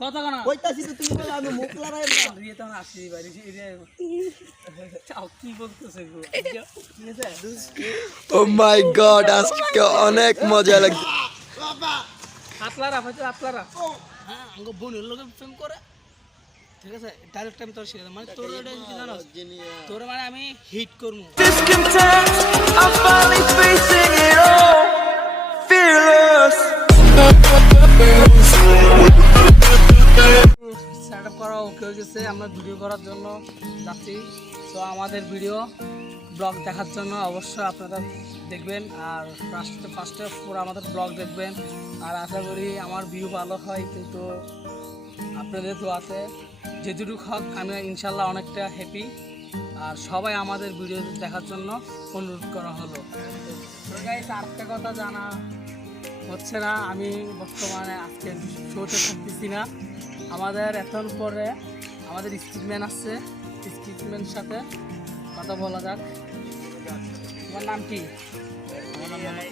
কথা না কইতাছি তো তুমি বলে আমি মুখ লড়াই না রিয়ে তখন আসি বাড়ি চাও কি বলতেছে গো ও মাই গড আজকে অনেক মজা লাগছে আপনারা হয়তো আপনারা হ্যাঁ আঙ্গো বোনের লগে প্রেম করে ঠিক আছে ডাইরেক্ট টাইম তোর শিখে মানে তোর এটা কি জানোস তোর মানে আমি হিট করব সেটআপ করা ওকে হয়ে গেছে আমরা ভিডিও করার জন্য যাচ্ছি তো আমাদের ভিডিও ব্লগ দেখার জন্য অবশ্যই আপনারা দেখবেন আর ফার্স্টে পুরো আমাদের ব্লগ দেখবেন আর আশা করি আমার ভিউ ভালো হয় কিন্তু আপনাদের দোয়াতে যেটুকু হোক আমি ইনশাল্লাহ অনেকটা হ্যাপি আর সবাই আমাদের ভিডিও দেখার জন্য অনুরোধ করা হলো গাইস আরেকটা কথা জানা হচ্ছে না আমি বর্তমানে আজকে শোতে থাকতেছি না আমাদের এখন পরে আমাদের স্কিপম্যান আসছে স্কিপম্যানের সাথে কথা বলা যাক তোমার নাম কি আমার নাম মোহাম্মদ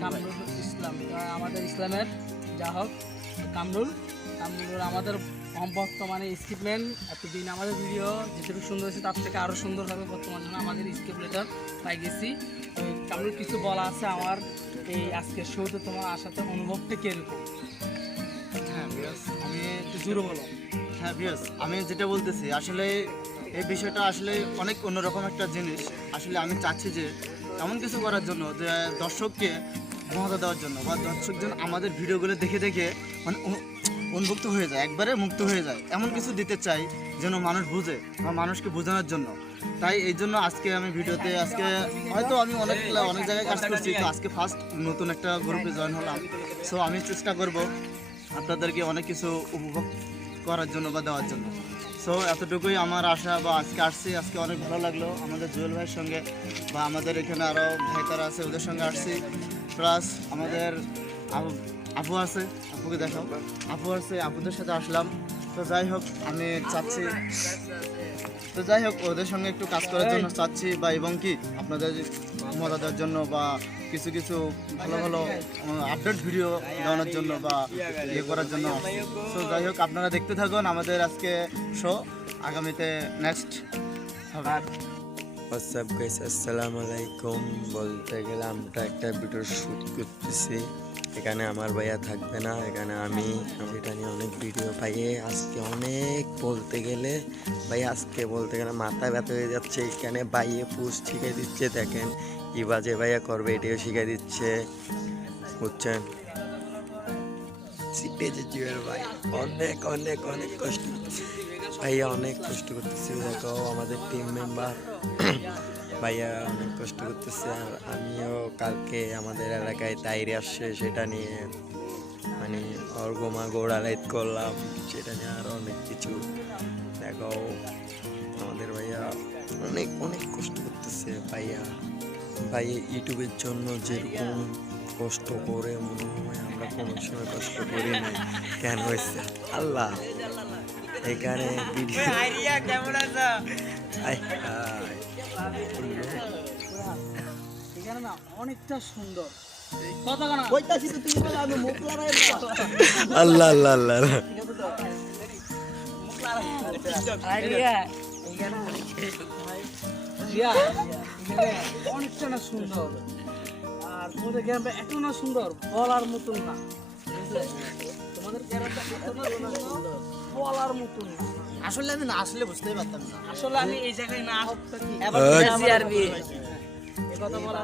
কামরুল ইসলাম আমাদের ইসলামের যা হোক কামরুল আমাদের বর্তমানে স্কিপম্যান এতদিন আমাদের ভিডিও যেটুকু সুন্দর হয়েছে তার থেকে আরও সুন্দর হবে বর্তমানে আমাদের স্কিপলেটার পাই গেছি কামরুল কিছু বলা আছে আমার এই আজকের শোতে তোমার আসাতে অনুভবটা কীরকম হ্যাঁ বিয়াস আমি একটু জোরে বলো হ্যাঁ বিয়াস আমি যেটা বলতেছি আসলে এই বিষয়টা আসলে অনেক অন্যরকম একটা জিনিস আসলে আমি চাচ্ছি যে এমন কিছু করার জন্য যে দর্শককে মহত্ব দেওয়ার জন্য বা দর্শকজন আমাদের ভিডিওগুলো দেখে দেখে মানে উন্মুক্ত হয়ে যায় একবারে মুক্ত হয়ে যায় এমন কিছু দিতে চাই যেন মানুষ বুঝে বা মানুষকে বোঝানোর জন্য তাই এই জন্য আজকে আমি ভিডিওতে আজকে হয়তো আমি অনেক জায়গায় কাজ করছি তো আজকে ফার্স্ট নতুন একটা গ্রুপে জয়েন হলাম সো আমি চেষ্টা করব আপনাদেরকে অনেক কিছু উপভোগ করার জন্য বা দেওয়ার জন্য সো এতটুকুই আমার আশা বা আজকে অনেক ভালো লাগলো আমাদের জুয়েল ভাইয়ের সঙ্গে বা আমাদের এখানে আরও ভাই তারা আছে ওদের সঙ্গে আসছি প্লাস আমাদের আপু আছে আপুকে দেখাও আপু আছে আপুদের সাথে আসলাম তো যাই হোক আমি চাচ্ছি তো যাই হোক ওদের সঙ্গে একটু কাজ করার জন্য চাচ্ছি বা এবং কি আপনাদের মজা দেওয়ার জন্য বা কিছু কিছু ভালো ভালো আপডেট ভিডিও দেওয়ানোর জন্য বা ইয়ে করার জন্য তো যাই হোক আপনারা দেখতে থাকুন আমাদের আজকে শো আগামীতে নেক্সট হবে হোয়াটসঅ্যাপ গাইস আসসালামু আলাইকুম বলতে গেলে আমরা একটা ভিডিও শ্যুট করতেছি এখানে আমার ভাইয়া থাকবে না এখানে আমি এটা নিয়ে অনেক ভিডিও পাইয়ে আজকে অনেক বলতে গেলে মাথা ব্যথা হয়ে যাচ্ছে এখানে বাইয়ে পুষ শিখে দিচ্ছে দেখেন কি বাজে ভাইয়া করবে এটাও শিখে দিচ্ছে বুঝছেন ভাই অনেক অনেক অনেক কষ্ট ভাইয়া অনেক কষ্ট করতেছে দেখো আমাদের টিম মেম্বার ভাইয়া অনেক কষ্ট করতেছে আর আমিও কালকে আমাদের এলাকায় তাইরে আসছে সেটা নিয়ে মানে অর্গমা গোড়ালাইট করলাম সেটা নিয়ে আরও অনেক কিছু দেখো আমাদের ভাইয়া অনেক অনেক কষ্ট করতেছে ভাইয়া ইউটিউবের জন্য যেরকম কষ্ট করে মনে হয় আমরা কোনো সময় কষ্ট করি না কেন হয়েছে আল্লাহ এখানে অনেকটা সুন্দর আল্লাহ আল্লাহ আল্লাহ অনেকটা না সুন্দর আর তোমাদের গ্রামটা এত না সুন্দর বলার মতন না তোমাদের গ্রামটা এত না সুন্দর বলার মতন না আসলে আমি না আসলে বুঝতেই পারতাম না আসলে আমি এই জায়গায় না আসতে কি কথা বলা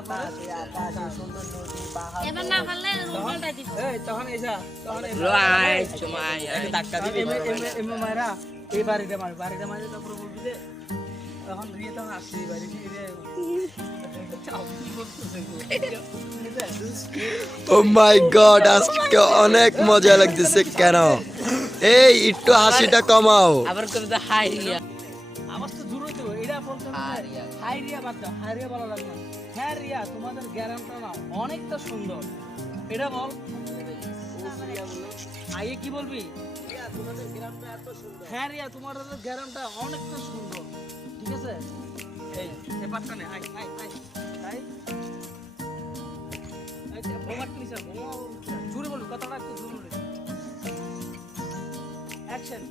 সুন্দর নদী পাহাড় এবার না পারলে রুমালটা দিই এই তখন এসা তখন রাইট চুমাই একটা ধাক্কা দিবি এমএ মারা এই বাড়িতে মারি তারপর বলবি যে তখন রিয়ে তখন আসি বাড়ি রে ও মাই গড আজকে অনেক মজা লাগতেছে কেন এই একটু হাসিটা কমাও আবার কবিতা হাই রিয়া আওয়াজ তো জোরে তো এটা বলতে হাই রিয়া বাদ দাও হাই রিয়া বলা লাগবে হ্যাঁ রিয়া তোমাদের গ্রামটা না অনেকটা সুন্দর এটা বল আইয়ে কি বলবি রিয়া তোমাদের গ্রামটা এত সুন্দর হ্যাঁ রিয়া তোমাদের গ্রামটা অনেকটা সুন্দর ঠিক আছে এই পাটটা নে আই বোমার কি স্যার বোমা জোরে বল কথাটা একটু জোরে অ্যাকশন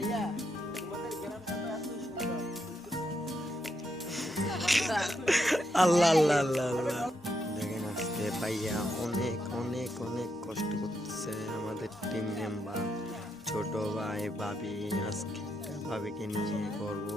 রিয়া তোমাদের গ্রামটা তো এত সুন্দর আল্লাহ আল্লাহ আল্লাহ আল্লাহ দেখেন আজকে ভাইয়া অনেক অনেক অনেক কষ্ট করতেছে আমাদের টিম মেম্বার ছোট ভাই ভাবি আজকে ভাবিকে নিয়ে করবো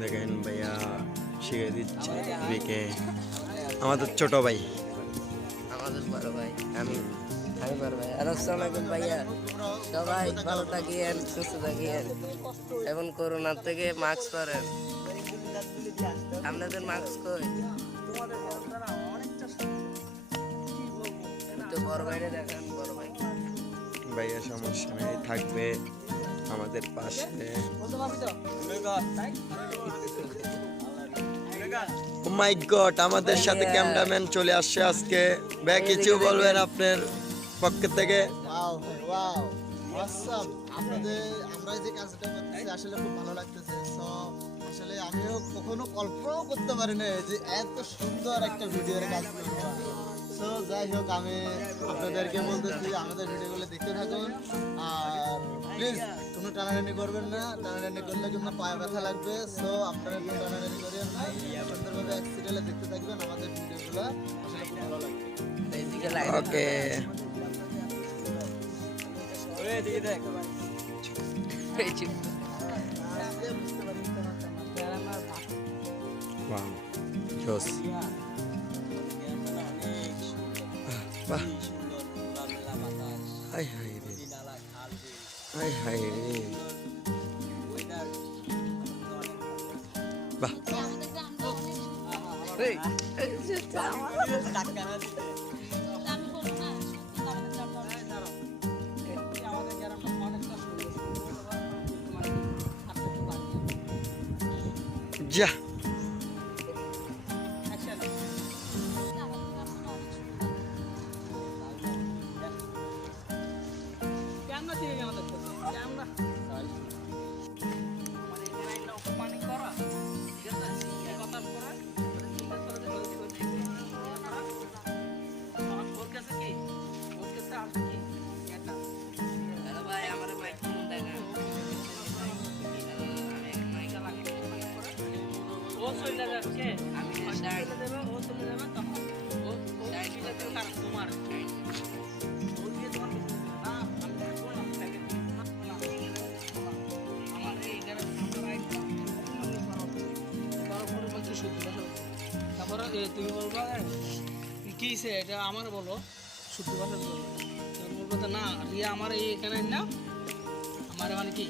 দেখেন ভাইয়া শিখে দিচ্ছে বিকে আমাদের ছোট ভাই আমাদের বড় ভাই আমি বড় ভাই আর আসসালামু আলাইকুম ভাইয়া সবাই ভালো থাকিয়েন সুস্থ থাকিয়েন এখন করোনা থেকে মাস্ক পরেন আপনাদের মাস্ক কই তো বড় ভাইরে দেখেন বড় ভাই ভাইয়া সমস্যা নেই থাকবে আমাদের পাশে ও মাই গড আমাদের সাথে ক্যামেরাম্যান চলে আসছে আজকে ভাই কিছু বলবেন আপনার পক্ষ থেকে ওয়াও ওয়াও অসাম আপনাদের আমরা যে কাজটা করতেছি আসলে খুব ভালো লাগতেছে সো আসলে আমিও কখনো কল্পনাও করতে পারি না যে এত সুন্দর একটা ভিডিওর কাজ করব সো যাই হোক আমি আপনাদেরকে বলতেছি আমাদের ভিডিওগুলো দেখতে থাকুন আর প্লিজ কোনো টানাটানি করবেন না টানাটানি করলে কিন্তু পায়ে ব্যথা লাগবে সো আপনারা কোনো টানাটানি করেন না সুন্দরভাবে অ্যাক্সিডেন্টে দেখতে থাকবেন আমাদের ভিডিওগুলো আসলে খুব ভালো লাগবে এইদিকে লাইন ওকে এই চুপ ওয়াও জোস বাহ হাই হাই রে হাই হাই রে বাহ এই যা আরে ভাই আমার মাইক ফোন দেখা ও চলে যাচ্ছে আমি ও চলে যাবে তখন ও চলে যাবে কারণ তোমার ও দিয়ে তোমার না আমি থাকবো না আমি থাকবো না আমার এই এগারো তারপরে বলছো শুদ্ধ ভাষা তারপরে তুমি বলবা কি সে এটা আমার বলো শুদ্ধ ভাষা বলো তুমি বলবো তো না রিয়া আমার এই এখানে না আমার মানে কি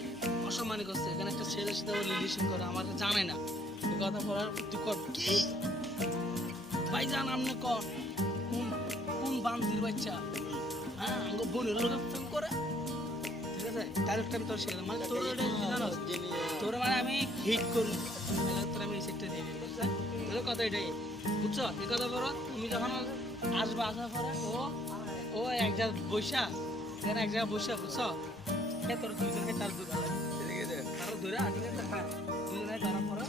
অসম্মানি করছে এখানে একটা ছেলের সাথে রিলেশন করে আমার জানে না এই কথা বলার তুই কর কি ভাই জান আপনি কর কোন কোন বান্দির বাচ্চা হ্যাঁ আমাকে বোনের লোক ফোন করে ঠিক আছে ডাইরেক্ট আমি তোর ছেলে মানে তোর এটা কি জানো তোর মানে আমি হিট করি তোর আমি রিসেপ্টটা দিয়ে দিই বুঝছো তোর কথা এটাই বুঝছো এই কথা বলো তুমি যখন আসবা আসার পরে ও এক জায়গায় বৈশা এখানে এক জায়গায় বৈশা বুঝছো তোর দুইজনকে তার দূর তারও ধরে ঠিক আছে হ্যাঁ দুজনে তারা পরে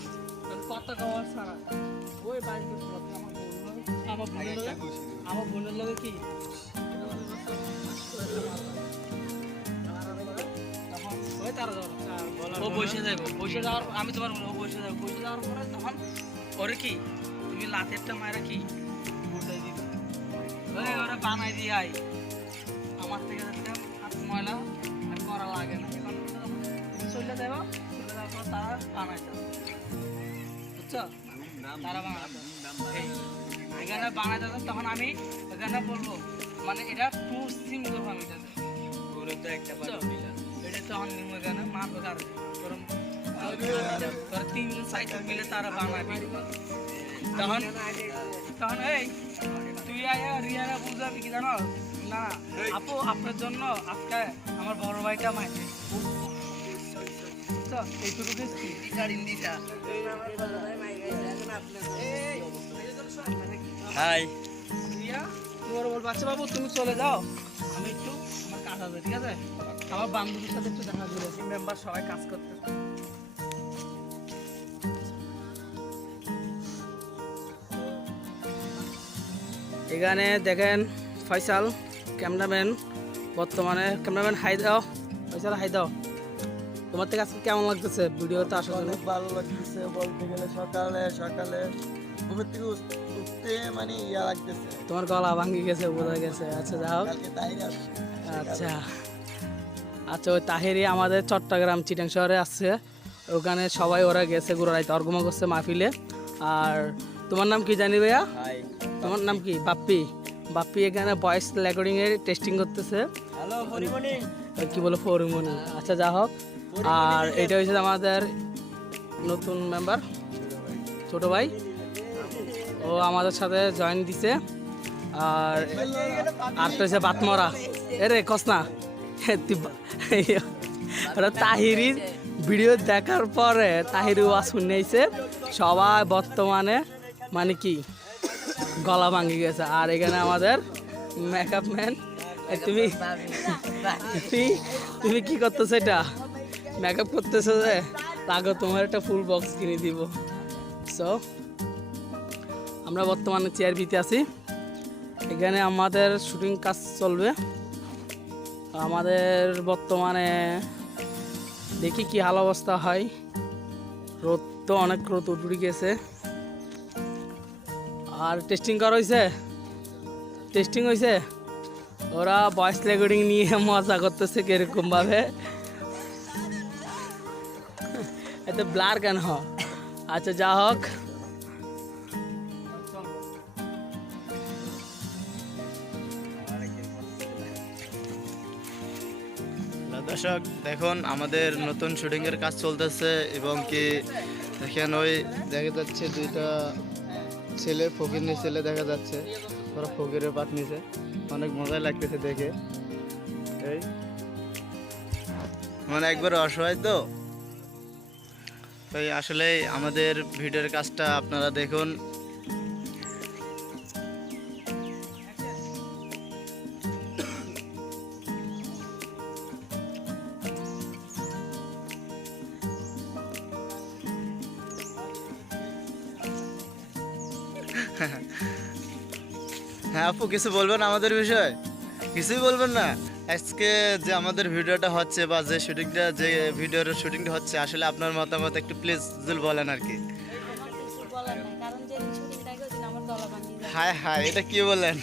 কত খাওয়ার সারা ওই বাড়িতে আমার বোনের লগে কি ওই তারা ও বসে যাবো বসে যাওয়ার আমি তোমার ও বসে যাবো বসে যাওয়ার পরে তখন ওরে কি তুমি লাতেরটা মায়েরা কি উল্টাই দিবে ওই ওরা বানাই দিয়ে আই আমার থেকে দেখলাম হাত ময়লা আর করা লাগে না এখন চলে যাবো চলে যাওয়ার পর তারা বানাইতে বুঝছো তারা বানাতে এখানে বানাইতে তখন আমি এখানে বলবো মানে এটা টু সিম করবো আমি এটা তখন নিমো এখানে মারবো তার তোর তিনজন সাইড মিলে তারা বানাবি তখন তখন এই তুই আয়া রিয়ারা বুঝাবি কি জানো না আপু আপনার জন্য আজকে আমার বড় ভাইটা মাইছে এইটুকু দেখছি দিশা দিশা আমার বড় ভাই মাইক এখন আপনার হাই রিয়া তুমি ওরা বলবো আচ্ছা বাবু তুমি চলে যাও, আমি একটু আমার কাজ আছে, ঠিক আছে? আমার বান্ধবীর সাথে একটু দেখা করে আসি, মেম্বার সবাই কাজ করতে। এখানে দেখেন ফয়সাল ক্যামেরাম্যান, বর্তমানে ক্যামেরাম্যান হাই দাও, ফয়সাল হাই দাও। তোমার থেকে আজকে কেমন লাগতেছে ভিডিওতে আসার জন্য? অনেক ভালো লাগতেছে বলতে গেলে। সকালে সকালে ঘুমের থেকে উঠতে মানে ইয়া লাগতেছে। তোমার গলা ভাঙি গেছে, বোঝা গেছে। আচ্ছা যাও, কালকে তাই আসছে। আচ্ছা আচ্ছা। ওই তাহেরি আমাদের চট্টগ্রাম চিটাং শহরে আসছে, ওখানে সবাই ওরা গেছে ঘুরাইতে, অর্গমা করছে মাহফিলে। আর তোমার নাম কি জানি ভাইয়া? হাই তোমার নাম কি? বাপ্পি। বাপ্পি এখানে ভয়েস রেকর্ডিং এর টেস্টিং করতেছে। হ্যালো মনিমনি। কি বলে ফরিমনি। আচ্ছা যা হোক। আর এটা হচ্ছে আমাদের নতুন মেম্বার ছোট ভাই, ও আমাদের সাথে জয়েন দিছে। আর আরেকটা হচ্ছে বাতমরা, এরে কস না ওরা তাহিরির ভিডিও দেখার পরে তাহিরি ওয়াজ শুনেছে সবাই, বর্তমানে মানে কি গলা ভাঙি গেছে। আর এখানে আমাদের মেকআপ ম্যান, তুমি তুমি তুমি কি করতেছো? এটা মেকআপ করতেছো যে লাগো, তোমার একটা ফুল বক্স কিনে দিব। সো আমরা বর্তমানে চেয়ার বিতে আছি, এখানে আমাদের শুটিং কাজ চলবে। আমাদের বর্তমানে দেখি কি হাল অবস্থা হয়। রোদ তো অনেক রোদ উঠে গেছে। আর টেস্টিং করা হয়েছে, টেস্টিং হয়েছে। ওরা ভয়েস রেকর্ডিং নিয়ে মজা করতেছে কিরকম ভাবে। এত ব্লার কেন হ? আচ্ছা যা হোক, দর্শক দেখুন আমাদের নতুন শুটিংয়ের কাজ চলতেছে, এবং কি দেখেন ওই দেখা যাচ্ছে দুইটা ছেলে, ফকিরের ছেলে দেখা যাচ্ছে, ওরা ফকিরের পাট নিছে, অনেক মজা লাগতেছে দেখে। এই মানে একবার অসহায় তো তাই আসলে আমাদের ভিডিওর কাজটা আপনারা দেখুন। হ্যাঁ আপু, কিছু বলবেন আমাদের বিষয়? কিছুই বলবেন না? আজকে যে আমাদের ভিডিওটা হচ্ছে বা যে শুটিংটা, যে ভিডিওর শুটিংটা হচ্ছে, আসলে আপনার মতামত একটু প্লিজ বলেন আর কি। হায় হায়, এটা কি বলেন?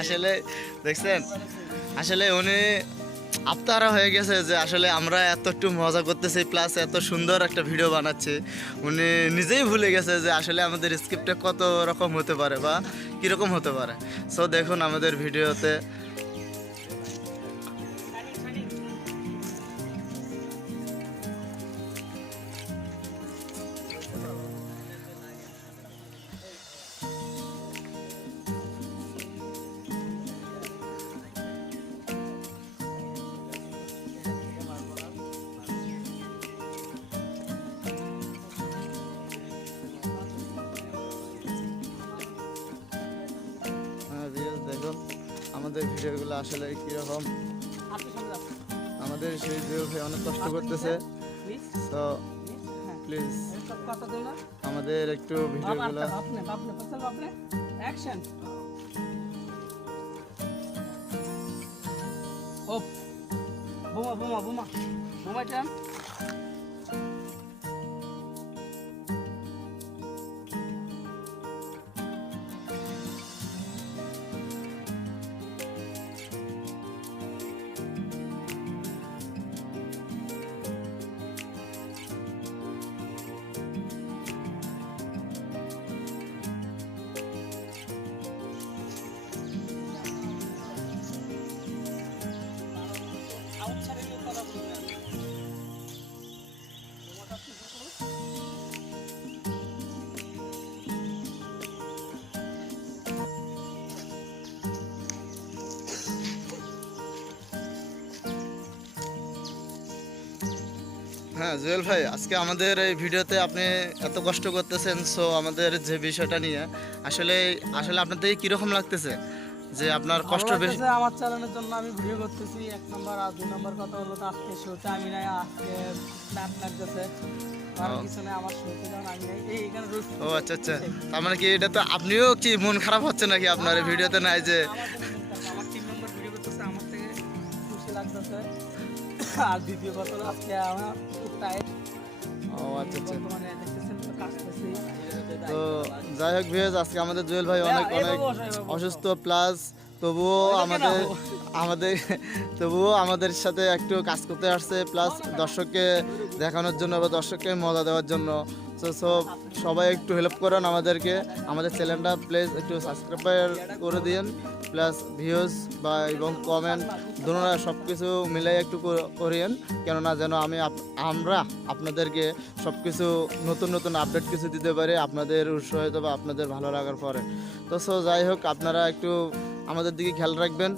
আসলে দেখছেন, আসলে উনি আপনারা হয়ে গেছে যে আসলে আমরা এত একটু মজা করতেছি, প্লাস এত সুন্দর একটা ভিডিও বানাচ্ছি, উনি নিজেই ভুলে গেছে যে আসলে আমাদের স্ক্রিপ্টটা কত রকম হতে পারে বা কীরকম হতে পারে। সো দেখুন আমাদের ভিডিওতে। দেখুন আমাদের ভিডিওগুলো আসলে কীরকম, আমাদের সেই ভিডিও ভাই অনেক কষ্ট করতেছে। তো প্লিজ আমাদের একটু ভিডিওগুলো বোমা বোমা বোমা বোমা টান। হ্যাঁ জুয়েল ভাই, আজকে আমাদের এই ভিডিওতে আপনি এত কষ্ট করতেছেন, সো আমাদের যে বিষয়টা নিয়ে আসলে আসলে আপনার থেকে কীরকম লাগতেছে যে আপনার কষ্ট ভালো বেশি? লাগতেছে আমার চ্যানেলের জন্য আমি ভিডিও করতেছি 1 নাম্বার, আর 2 নাম্বার কথা হলো তো আজকে শোতে আমি নাই, আজকে নাট লাগতেছে আর কিছু নাই, আমার শোতে যখন আমি নাই এইখানে রোজ ও আচ্ছা আচ্ছা, তার মানে কি এটা তো আপনিও কি মন খারাপ হচ্ছে নাকি আপনার এই ভিডিওতে নাই যে? আমার 3 নাম্বার ভিডিও করতেছে, আমার থেকে খুশি লাগতেছে। আর দ্বিতীয় কথা হলো আজকে আমার খুব টাইট, ও আচ্ছা আচ্ছা। বর্তমানে দেখতেছেন তো কাজতেছি। তো যাই হোক ভিউয়ার্স, আজকে আমাদের জুয়েল ভাই অনেক অনেক অসুস্থ, প্লাস তবুও আমাদের সাথে একটু কাজ করতে আসছে, প্লাস দর্শককে দেখানোর জন্য বা দর্শককে মজা দেওয়ার জন্য। সো সবাই একটু হেল্প করেন আমাদেরকে, আমাদের চ্যানেলটা প্লিজ একটু সাবস্ক্রাইব করে দিন, প্লাস ভিউজ বা এবং কমেন্ট দুটোরা সব কিছু মিলাই একটু করিয়েন, কেননা যেন আমরা আপনাদেরকে সব কিছু নতুন নতুন আপডেট কিছু দিতে পারি আপনাদের উৎসাহিত বা আপনাদের ভালো লাগার পরে। তো সো যাই হোক, আপনারা একটু আমাদের দিকে খেয়াল রাখবেন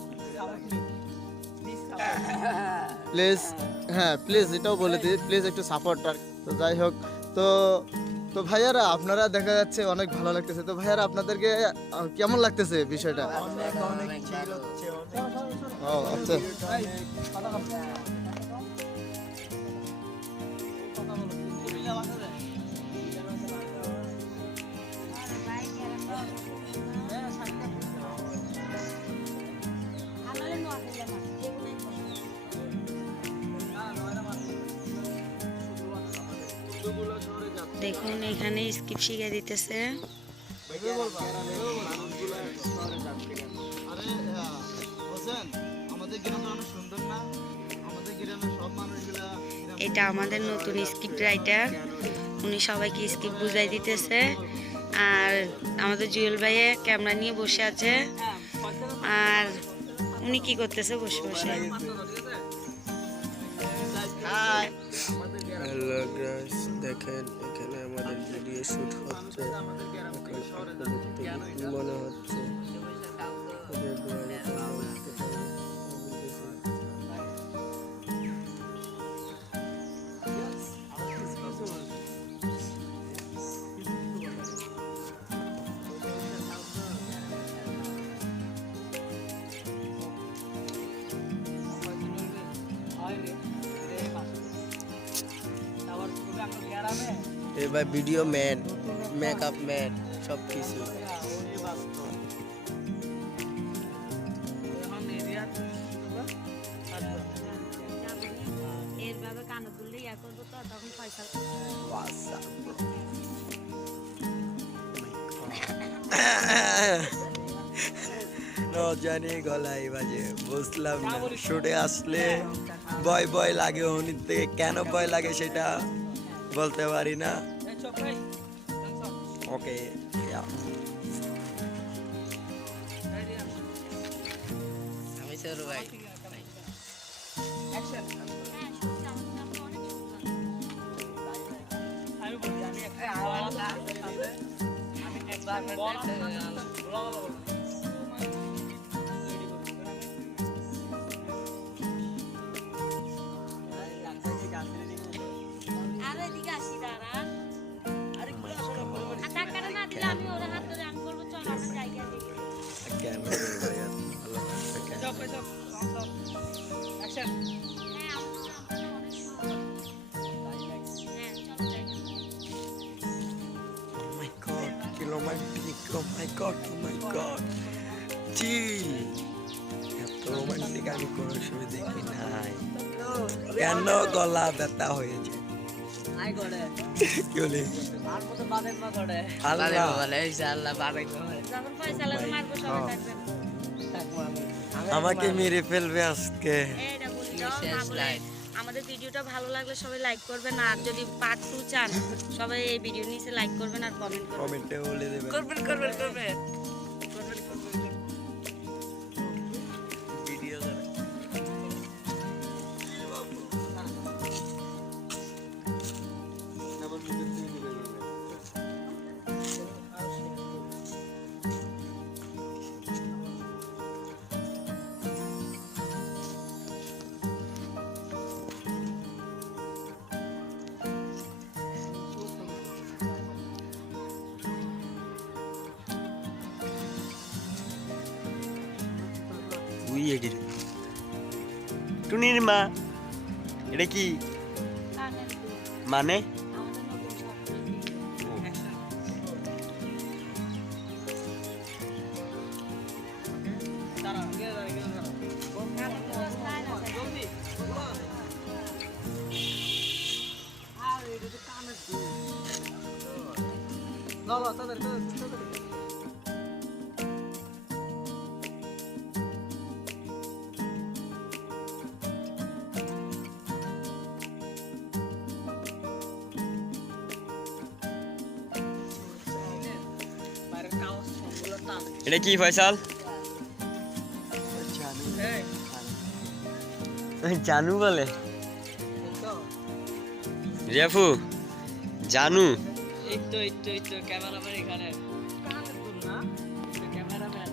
প্লিজ। হ্যাঁ প্লিজ, এটাও বলে দিই প্লিজ একটু সাপোর্ট। তো যাই হোক, তো তো ভাইয়ারা আপনারা দেখা যাচ্ছে অনেক ভালো লাগতেছে, তো ভাইয়ারা আপনাদেরকে কেমন লাগতেছে বিষয়টা? ও আচ্ছা, দেখুন এখানে স্কিপ শিখে দিতেছে। আরে হোসেন, আমাদের গ্রামটা অনেক সুন্দর না? আমাদের গ্রামের সব মানুষগুলা এটা আমাদের নতুন স্ক্রিপ্ট রাইটার, উনি সবাইকে স্ক্রিপ্ট বুঝাই দিতেছে। আর আমাদের জুয়েল ভাইয়ে ক্যামেরা নিয়ে বসে আছে, আর উনি কি করতেছে বসে বসে। হ্যালো গাইস, দেখেন এখানে আমাদের ভিডিও শুট হচ্ছে। কি মনে হচ্ছে? ওদের দুয়ারে কেমন দেখতে পারেন। এবার ভিডিও ম্যান, মেকআপ ম্যান, সব কিছু। এরভাবে কানে তুললে ইয়া করবো তো তখন পয়সা। জানি গলায় বাজে, বুঝলাম না। শুটে আসলে ভয় ভয় লাগে, অনির থেকে কেন ভয় লাগে সেটা বলতে পারি না। ওকে, আমি সরু ভাই। আরো এদিকে আসি দাঁড়া। আর টাকাটা না দিলে আমি ওর হাত ধরে আমি বলবো চল আমার জায়গা থেকে। কেন রে ভাইয়া, ভালো লাগছে কেন? হ্যাঁ, আমাদের গ্রামটা অনেক সুন্দর। হ্যাঁ, চলো যাই। Oh my god, কি romantic! Oh my god, oh my god, চিল! এত রোমান্টিক আমি কোনো সময় দেখি নাই। কেন গলা ব্যথা হয়েছে? কি বলি? আল্লাহ, যখন ফয়সালা মারবো সবাই থাকবেন। আমাকে মেরে ফেলবে আজকে। এইটা বলি দাও, না বলে আমাদের ভিডিওটা ভালো লাগলে সবাই লাইক করবেন, আর যদি পার্ট 2 চান সবাই এই ভিডিও নিচে লাইক করবেন আর কমেন্ট করবেন। কমেন্টে বলে দেবেন। করবেন। ভিডিও করে। তুই এগিয়ে টুনির মা এটা কি মানে এটা কি ফয়সাল জানু বলে রেফু জানু এই তো ক্যামেরাম্যান এখানে ক্যামেরাম্যান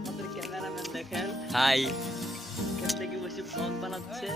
আমাদের ক্যামেরাম্যান দেখেন হাই এখান থেকে বসে ব্লগ বানাচ্ছে।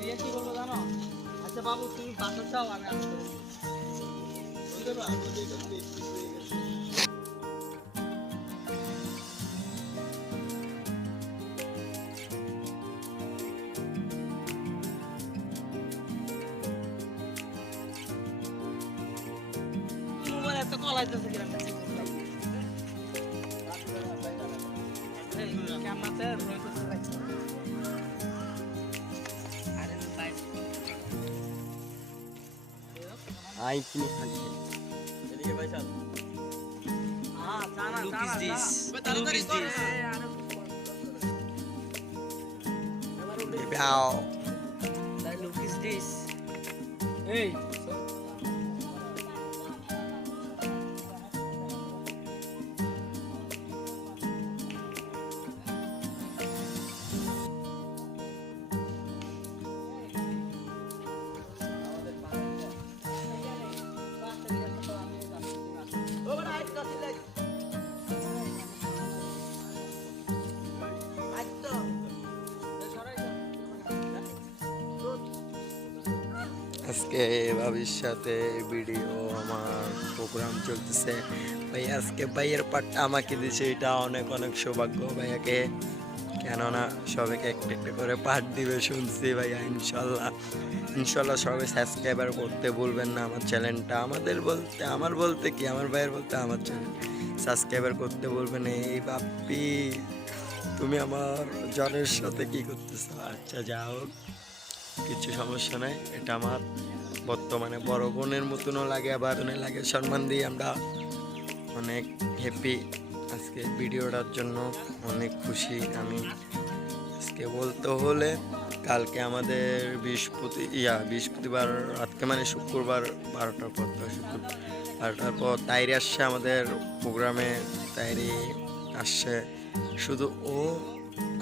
রিয়া কি বলবো জানো? আচ্ছা বাবু তুমি বাসা চাও আমি আসবো। মোবাইল এত কলাইতেছে কিরম ক্যামেরাতে রয়েছে আরে ভাই আই কি খালি এদিকে ফয়সাল হ্যাঁ জানা Look is জানা this? Look is this? Wow Look is this? এই আজকে ভাবির সাথে ভিডিও আমার প্রোগ্রাম চলতেছে ভাই আজকে ভাইয়ের পার্টটা আমাকে দিয়েছে এটা অনেক অনেক সৌভাগ্য ভাইয়াকে কেননা সবাইকে একটা একটা করে পার্ট দিবে শুনছি ভাইয়া ইনশাল্লাহ সবাই সাবস্ক্রাইবার করতে বলবেন না আমার চ্যানেলটা আমার বলতে কি আমার ভাইয়ের বলতে আমার চ্যানেল সাবস্ক্রাইবার করতে বলবেন এই বাপ্পি তুমি আমার জ্বরের সাথে কি করতেছো আচ্ছা যা হোক কিছু সমস্যা নাই এটা আমার বর্তমানে বড় বোনের মতনও লাগে আবার লাগে সম্মান দিয়ে আমরা অনেক হ্যাপি আজকে ভিডিওটার জন্য অনেক খুশি আমি আজকে বলতে হলে কালকে আমাদের বৃহস্পতিবার রাতকে মানে শুক্রবার 12টার পর 12টার পর তাইরি আসছে আমাদের প্রোগ্রামে তাইরি আসছে শুধু ও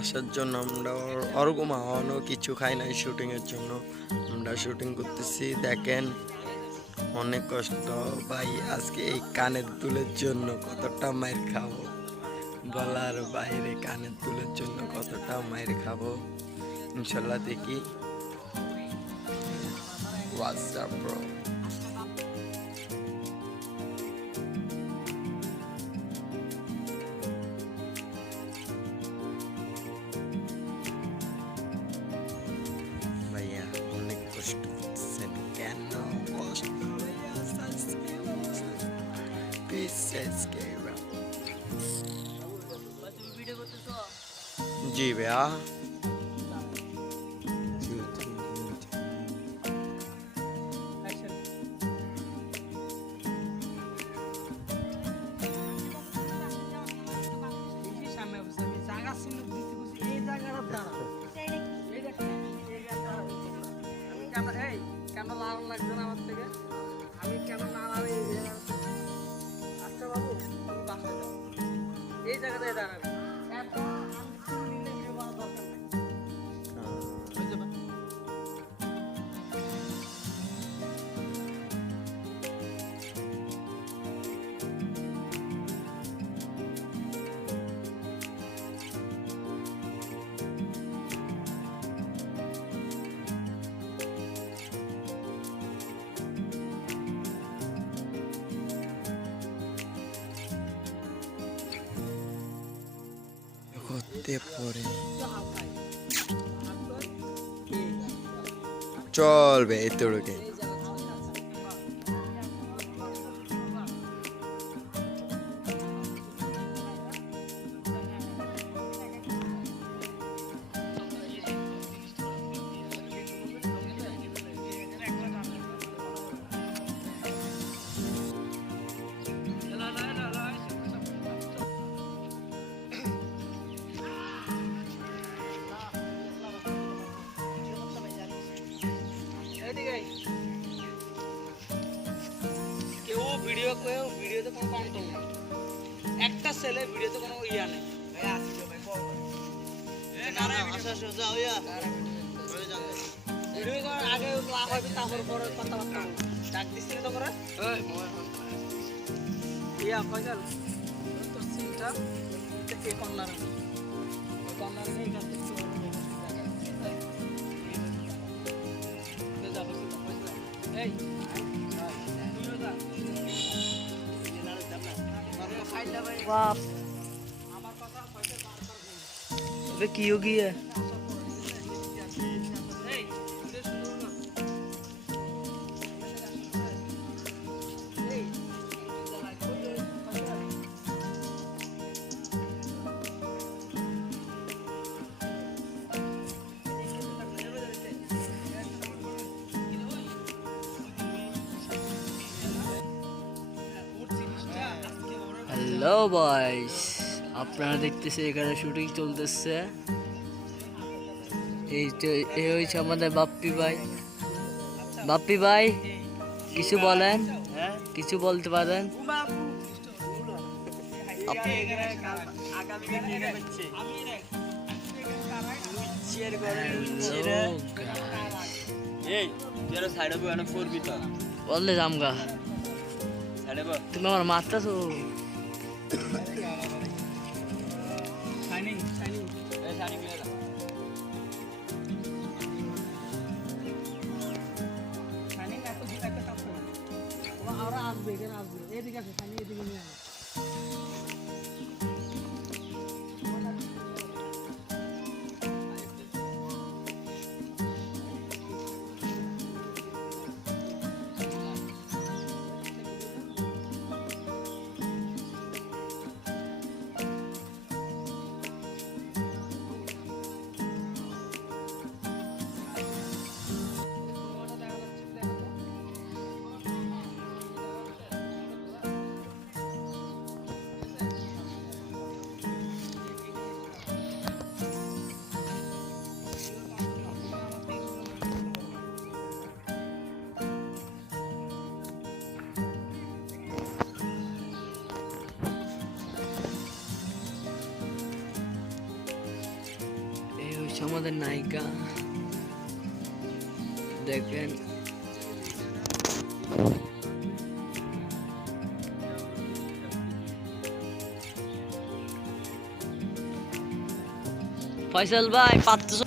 আসার জন্য আমরা ওরকম অন্য কিছু খাই নাই শুটিংয়ের জন্য। আমরা শুটিং করতেছি, দেখেন অনেক কষ্ট ভাই। আজকে এই কানের দুলের জন্য কতটা মায়ের খাবো, বলার বাইরে। কানের দুলের জন্য কতটা মায়ের খাবো ইনশাল্লাহ দেখি। WhatsApp bro. ভাইয়া অনেক কষ্ট করতেছেন, কেন কষ্ট? জি ভাইয়া। সামনে বসে আমি জায়গা ছিল দিতে বসে এই জায়গাটা দাঁড়া আমি ক্যামেরা এই ক্যামেরা লাগানো লাগবে না আমার থেকে আমি কেন না লাগাই এই জায়গাটা আচ্ছা বাবু তুমি বাসায় যাও এই জায়গাটায় দাঁড়াবে এত আমি নিলে ভিডিও বানানোর দরকার নেই বুঝতে পারছো? করতে পরে চলবে এতটুকু। কেউ ভিডিওতে কোনো কন্ট্রোল নেই একটা ছেলে ভিডিওতে কোনো ইয়া নেই ভিডিও করার আগে লাভ হবে তারপর পরে কথাবার্তা বলবো ডাক দিচ্ছি তো করে ইয়া ফয়সাল তোর সিনটা কে কর্নার কর্নার নেই এখান থেকে এই अबे की होगी है হ্যালো বয়স আপনারা দেখতেছে এখানে শুটিং চলতেছে এই হচ্ছে আমাদের বাপ্পি ভাই কিছু বলেন কিছু বলতে পারেন বললে জামগা তুমি আমার মারতেছো আসবে এখানে আসবে এদিকে আছে এদিকে নিয়ে হচ্ছে আমাদের নায়িকা, দেখেন ফয়সাল ভাই পাত্র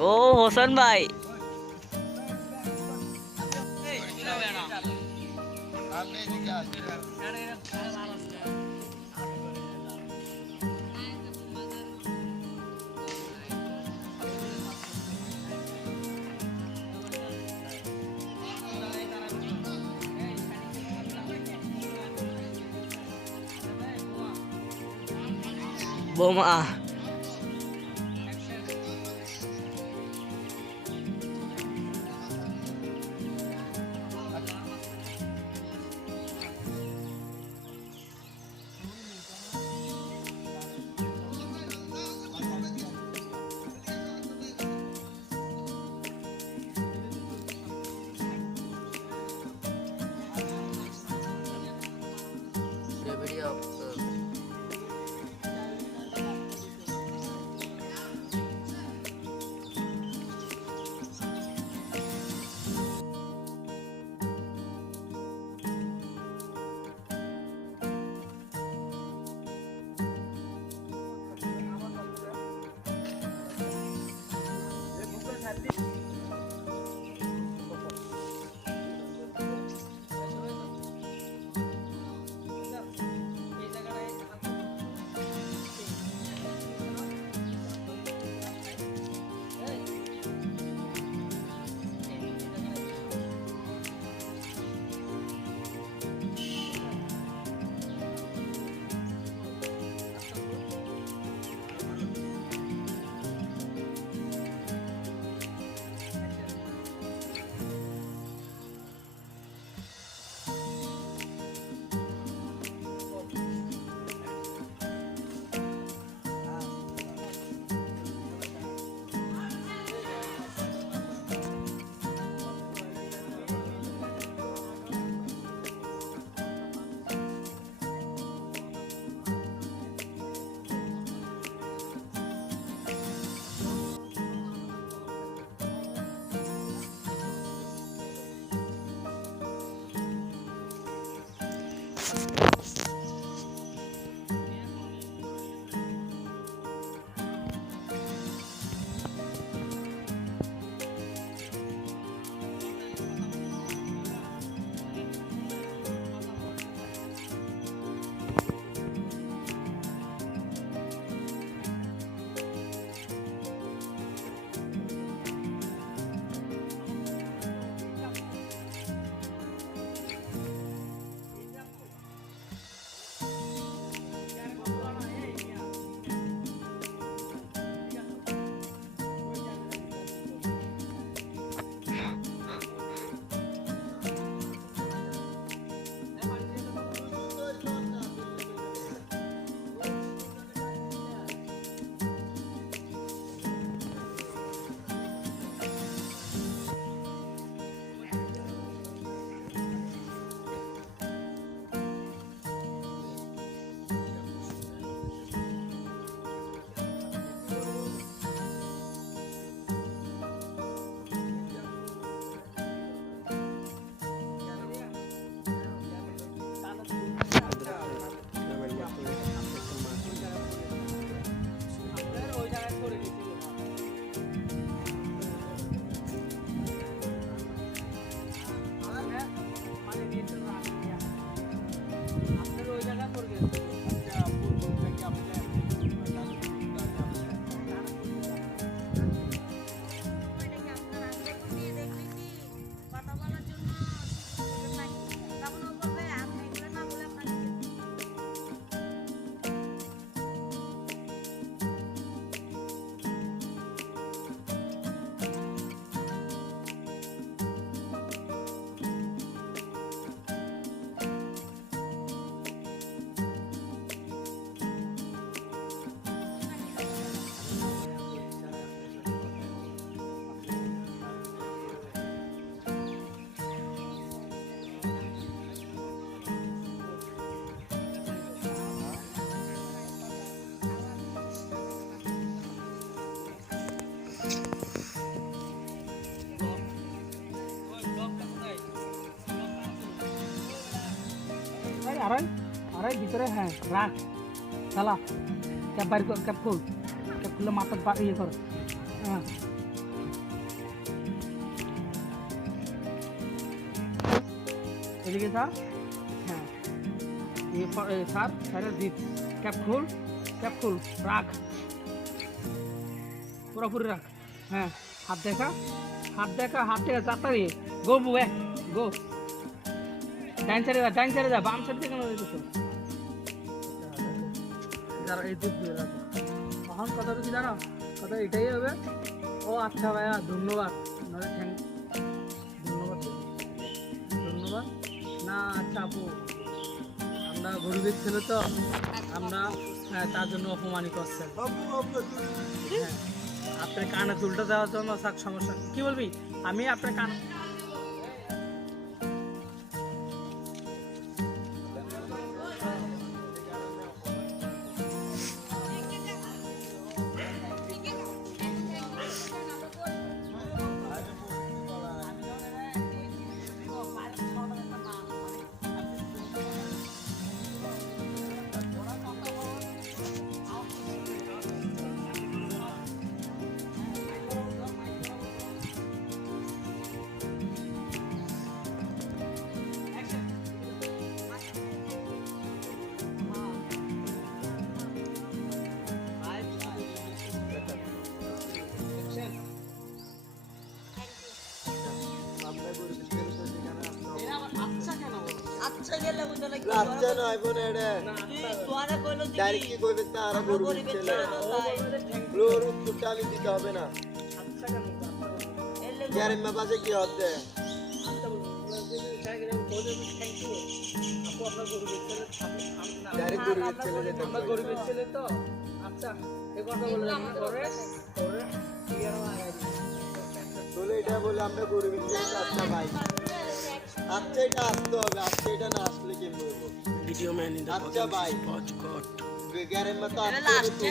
ও হোসেন ভাই বোমা আড়াই ভিতরে, হ্যাঁ রাখ, চালা, ক্যাপ বাইর কর, ক্যাপ খুললে মাথা ইয়ে কর, হ্যাঁ এদিকে স্যার, হ্যাঁ স্যার স্যারের দিক, ক্যাপ খুল, রাখ, পুরোপুরি রাখ, হ্যাঁ হাত দেখা তাড়াতাড়ি, গো বুয়ে গো, ডাইন সাইডে যা, বাম সাইড থেকে কেন দিতেছো? যারা এই দুধ দিয়ে রাখো। এখন কথাটা কি জানো, কথা এটাই হবে। ও আচ্ছা ভাইয়া, ধন্যবাদ, ধন্যবাদ না। আচ্ছা আপু, আমরা গরিবের ছেলে তো, আমরা তার জন্য অপমানিত করছেন। হ্যাঁ, আপনার কানে তুলটা দেওয়ার জন্য সমস্যা কি বলবি, আমি আপনার কান আচ্ছা নয় বোন, এটা ডাইরেক্ট কি করবে তারা গরিব ছেলে, ওর উত্তরটা আমি দিতে হবে না। গ্যারেম্মা পাশে কি হচ্ছে? ডাইরেক্ট গরিবের ছেলে যেতে আমরা গরিবের ছেলে তো, আচ্ছা এই কথা বললাম পরে বলে এটা বলে আমরা গরিবের ছেলে। আচ্ছা ভাই, আচ্ছা এটা আসতে হবে, আচ্ছা এটা না আসলে কি বলবো? ভিডিও ম্যান ইন আচ্ছা ভাই, গ্যারেম্মা তো আসতে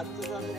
আচ্ছা জানো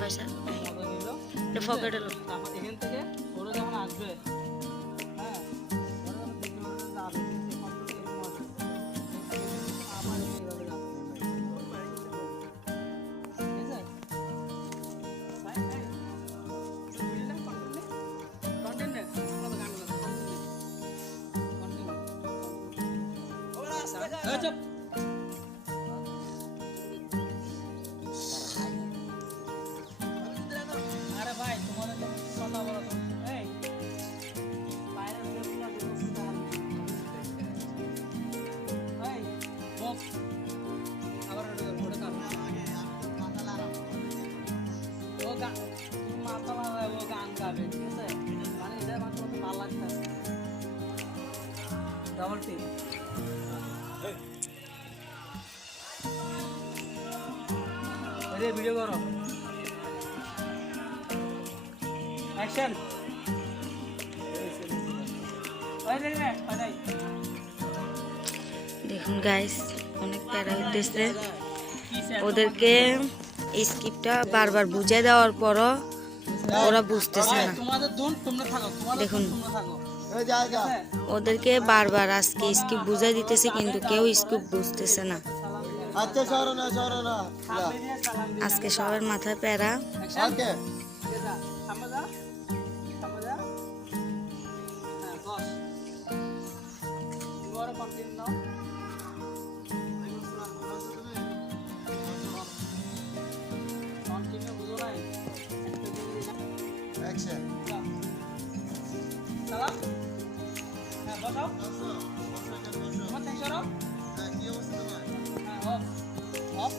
পয়সা মজা নিল। ফকেট এলো। তারপর এখান থেকে ওরা যখন আসবে, হ্যাঁ ওরা যখন দেখবে ওরা যাবে, সে কন্ট্রোলটা এরকম আসবে। আবার এইভাবে যাবে। ঠিক আছে? ভাই, ভাই, তুই বুঝলি না? content নে? কত গান বলো, content নে। এই চুপ। আরে ভাই, তোমাদের তো কথা বলো তো। এই বাইরের দেবগুলো দেখো তাহলে। এই বক আবার ওটা কাট। ও গান মাথা লাগায়, ও গান গাবে, ঠিক আছে? মানে এটা মাত্র তো ভালো লাগতেছে। Double T. এই ভিডিও করো। অ্যাকশন। দেখুন গাইস, অনেক প্যারা হইতেছে। ওদেরকে স্কিপটা বারবার বুঝিয়ে দেওয়ার পরও ওরা বুঝতেছে না। তোমাদের দুন তোমরা থাকো, তোমাদের দেখুন। তোমরা থাকো। এই যা যা ওদেরকে বারবার আজকে স্কিপ বুঝাই দিতেছে, কিন্তু কেউ স্কিপ বুঝতেছে না। আচ্ছা সরো না আজকে সবার মাথায় প্যারা। ওকে সামনে যা, সামনে যা। হ্যাঁ, বস। তুমি আরো কন্টিনিউ নাও। কন্টিনিউ বুঝো নাই? অ্যাকশন সালাম। হ্যাঁ, বসাও। তোমার থেকে সরো। কি অবস্থা তোমার? হ্যাঁ, অফ। অফ।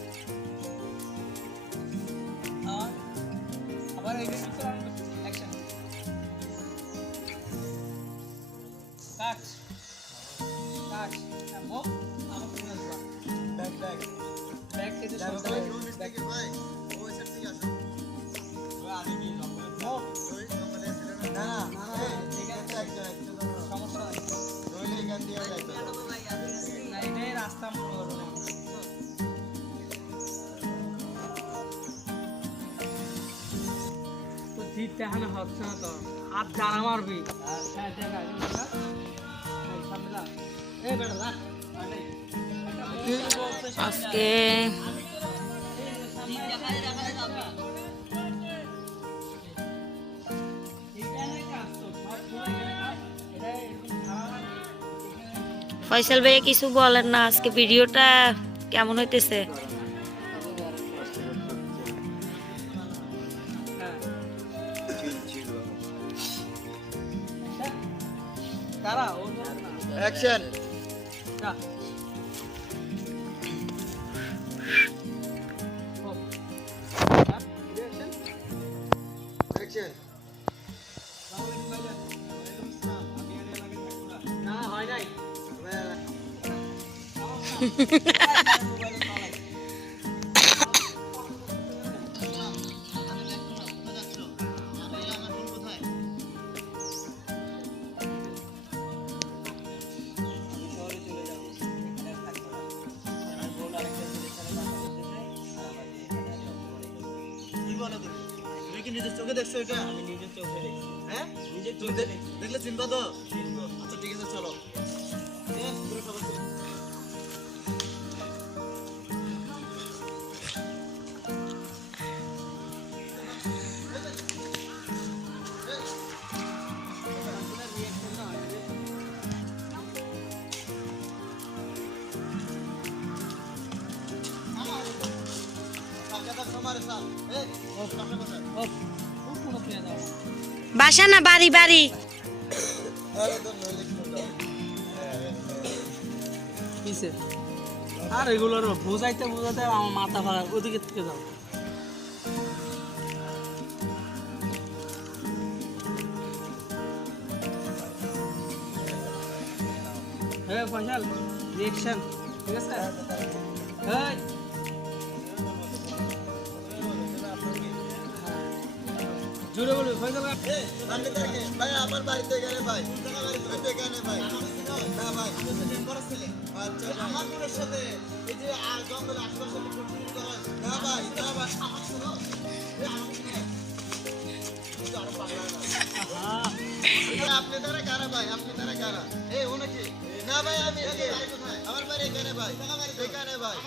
আবার এই যে পিছনে অ্যাকশন। জিত এখানে হচ্ছে না তো হাত জানা মারবি আজকে ফয়সাল ভাইয়া কিছু বলেন না, আজকে ভিডিওটা কেমন হইতেছে? তারা ও অ্যাকশন যা অ্যাকশন না হয় নাই কি বলো তুমি? তুমি কি নিজের চোখে দেখছো এটা? আমি নিজের চোখে দেখছি। হ্যাঁ? নিজের চোখে দেখলে চিনবা তো? আচ্ছা ঠিক আছে চলো। পুরো সবাই চলো। বাসা না বাড়ি? বাড়ি কিসে আর এগুলোর বোঝাইতে বোঝাতে আমার মাথা ভাড়া ওদিকে থেকে যাও হ্যাঁ ফয়সাল রিঅ্যাকশন ঠিক আছে হ্যাঁ জোরে বলবে ফয়সাল ভাই আমার বাড়িতে গেলে ভাই বাড়িতে গেলে ভাই না ভাই আচ্ছা আমার বোনের সাথে এই যে জঙ্গলে আশেপাশে করা না ভাই না ভাই আমার শোনো আপনি দ্বারা কারা ভাই আপনি দ্বারা কারা এই ও নাকি না ভাই আমি আমার বাড়ি এখানে ভাই এখানে ভাই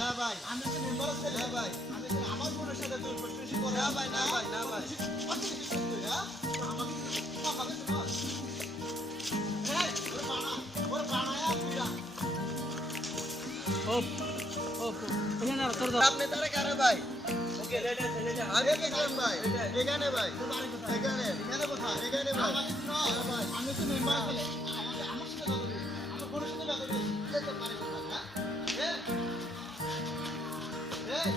না ভাই আমি তো মেম্বার আছি না ভাই আমি আমার বোনের সাথে তোর প্রশ্ন করে না ভাই না ভাই না ভাই আপনি তারা কারা ভাই আগে দেখলাম ভাই এখানে ভাই এখানে এখানে কোথায় এখানে ভাই আমি তো মেম্বার আছি আমার সাথে কথা বলি আমার বোনের সাথে কথা বলি যেতে পারে কোথায় হ্যাঁ এই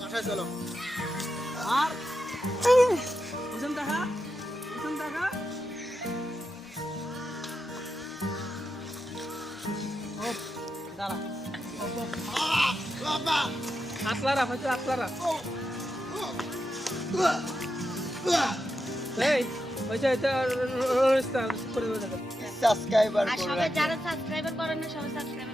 বাসায় চলো আর বুঝেন দেখা ও দাঁড়া বাবা আতলারা ফয়সাল আতলারা এই ওইটা এটা করে দেবো সাবস্ক্রাইবার আর সবাই যারা সাবস্ক্রাইবার করেন না সবাই সাবস্ক্রাইব